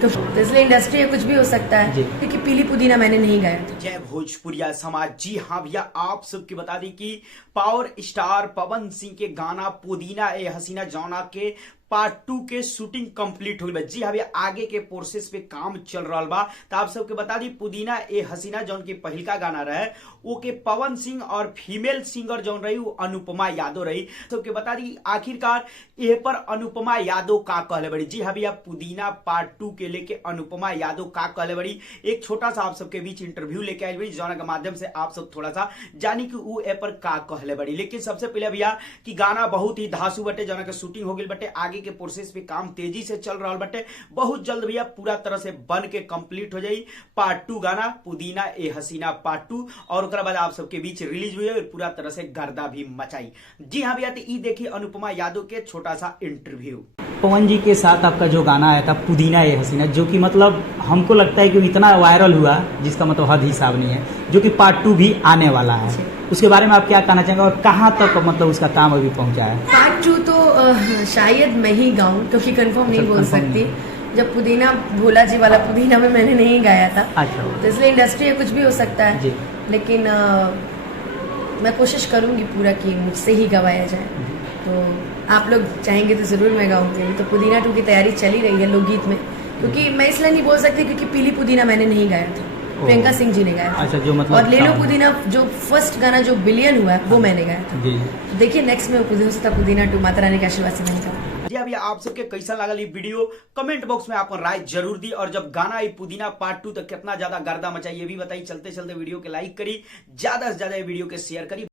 तो इसलिए इंडस्ट्री कुछ भी हो सकता है, क्योंकि पीली पुदीना मैंने नहीं गाया था। जय भोजपुरिया समाज। जी हाँ भैया, आप सबके बता दी कि पावर स्टार पवन सिंह के गाना पुदीना ए हसीना जौना के पार्ट 2 के शूटिंग कंप्लीट हो गई। जी हाँ भैया, आगे के प्रोसेस पे काम चल रहा बा। तो आप सबके बता दी पुदीना ए हसीना जौन के पहिलका गाना रहे वो के पवन सिंह और फीमेल सिंगर जौन रही वो अनुपमा यादव रही। सबके बता दी आखिरकार ये पर अनुपमा यादव का कहले बड़ी। जी हाँ भैया, पुदीना पार्ट 2 के लेके अनुपमा यादव का कहले बड़ी। एक छोटा सा आप सबके बीच इंटरव्यू लेके आई बड़ी जौना के माध्यम से आप सब थोड़ा सा जानी कि वो ए पर का कहले बड़ी। लेकिन सबसे पहले भैया कि गाना बहुत ही धासु बटे जौना के शूटिंग हो गई बटे, आगे के प्रोसेस पे काम तेजी से चल रहा बटे। बहुत जल्द भैया पूरा तरह से बन के कंप्लीट हो जाई पार्ट 2 गाना पुदीना ए हसीना पार्ट 2, और उसके बाद आप सबके बीच रिलीज हुई और पूरा तरह से गर्दा भी मचाई। जी हाँ भैया, तो ये देखिए अनुपमा यादव के छोटा सा इंटरव्यू। पवन जी के साथ आपका जो गाना आया था पुदीना ए हसीना, जो कि मतलब हमको लगता है कि इतना वायरल हुआ जिसका मतलब हद हिसाब नहीं है, जो कि पार्ट 2 भी आने वाला है, उसके बारे में आप क्या कहना चाहेंगे और कहाँ तक मतलब उसका काम अभी पहुंचा है? पार्ट 2 तो शायद मैं ही गाऊं, क्योंकि कंफर्म नहीं बोल सकती। जब पुदीना भोला जी वाला पुदीना में मैंने नहीं गाया था। अच्छा। तो इसलिए इंडस्ट्री कुछ भी हो सकता है जी। लेकिन मैं कोशिश करूंगी पूरा कि मुझसे ही गवाया जाए। तो आप लोग चाहेंगे तो जरूर मैं गाऊंगी। तो पुदीना 2 की तैयारी चली रही है लोकगीत में, क्योंकि मैं इसलिए नहीं बोल सकती क्योंकि पीली पुदीना मैंने नहीं गाया था, प्रियंका सिंह जी ने गाया था। अच्छा, जो मतलब और ले लो पुदीना जो फर्स्ट गाना जो बिलियन हुआ है वो मैंने गाया था। जी। देखिए नेक्स्ट में हो सकता पुदीना 2 माता रानी के आशीर्वाद से मैंने गाया। जी अभी आप सबके कैसा लगा ये वीडियो कमेंट बॉक्स में आप राय जरूर दी, और जब गाना ये पुदीना पार्ट 2 तक कितना ज्यादा गर्दा मचाई ये भी बताइए। चलते चलते वीडियो के लाइक करी, ज्यादा से ज्यादा वीडियो के शेयर करी।